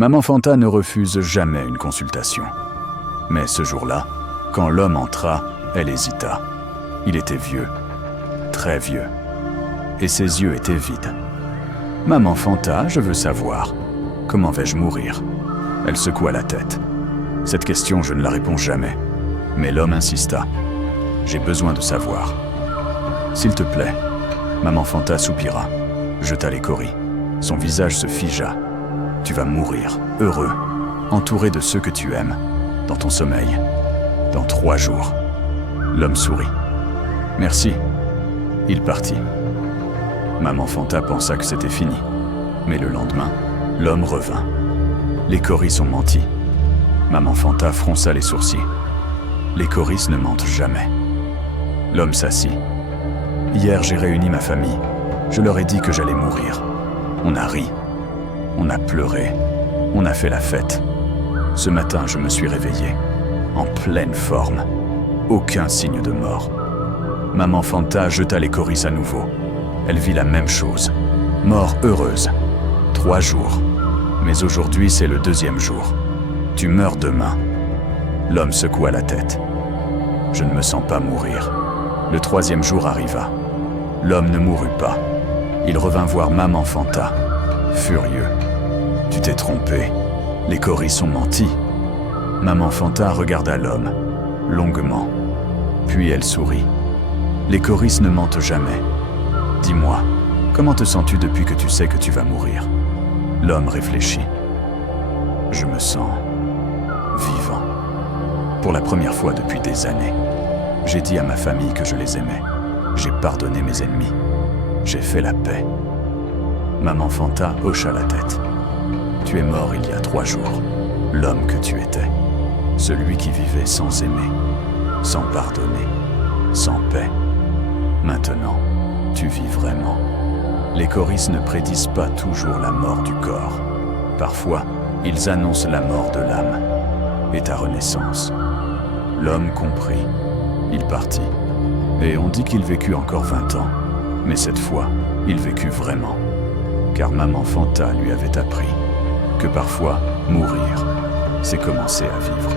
Maman Fanta ne refuse jamais une consultation. Mais ce jour-là, quand l'homme entra, elle hésita. Il était vieux, très vieux, et ses yeux étaient vides. « Maman Fanta, je veux savoir, comment vais-je mourir ?» Elle secoua la tête. Cette question, je ne la réponds jamais. Mais l'homme insista. « J'ai besoin de savoir. »« S'il te plaît. » Maman Fanta soupira, jeta les coris. Son visage se figea. « Tu vas mourir, heureux, entouré de ceux que tu aimes, dans ton sommeil, dans 3 jours. » L'homme sourit. « Merci. » Il partit. Maman Fanta pensa que c'était fini. Mais le lendemain, l'homme revint. Les coris ont menti. Maman Fanta fronça les sourcils. Les coris ne mentent jamais. L'homme s'assit. Hier, j'ai réuni ma famille. Je leur ai dit que j'allais mourir. On a ri. On a pleuré. On a fait la fête. Ce matin, je me suis réveillé. En pleine forme. Aucun signe de mort. Maman Fanta jeta les coris à nouveau. Elle vit la même chose. Mort heureuse. 3 jours. Mais aujourd'hui, c'est le 2e jour. Tu meurs demain. L'homme secoua la tête. Je ne me sens pas mourir. Le 3e jour arriva. L'homme ne mourut pas. Il revint voir Maman Fanta. Furieux. Tu t'es trompé. Les coris ont menti. Maman Fanta regarda l'homme, longuement. Puis elle sourit. Les coris ne mentent jamais. Dis-moi, comment te sens-tu depuis que tu sais que tu vas mourir ? L'homme réfléchit. Je me sens vivant. Pour la première fois depuis des années, j'ai dit à ma famille que je les aimais. J'ai pardonné mes ennemis. J'ai fait la paix. Maman Fanta hocha la tête. Tu es mort il y a 3 jours. L'homme que tu étais. Celui qui vivait sans aimer, sans pardonner, sans paix. Maintenant, tu vis vraiment. Les coris ne prédisent pas toujours la mort du corps. Parfois, ils annoncent la mort de l'âme et ta renaissance. L'homme comprit. Il partit. Et on dit qu'il vécut encore 20 ans. Mais cette fois, il vécut vraiment. Car Maman Fanta lui avait appris que parfois, mourir, c'est commencer à vivre.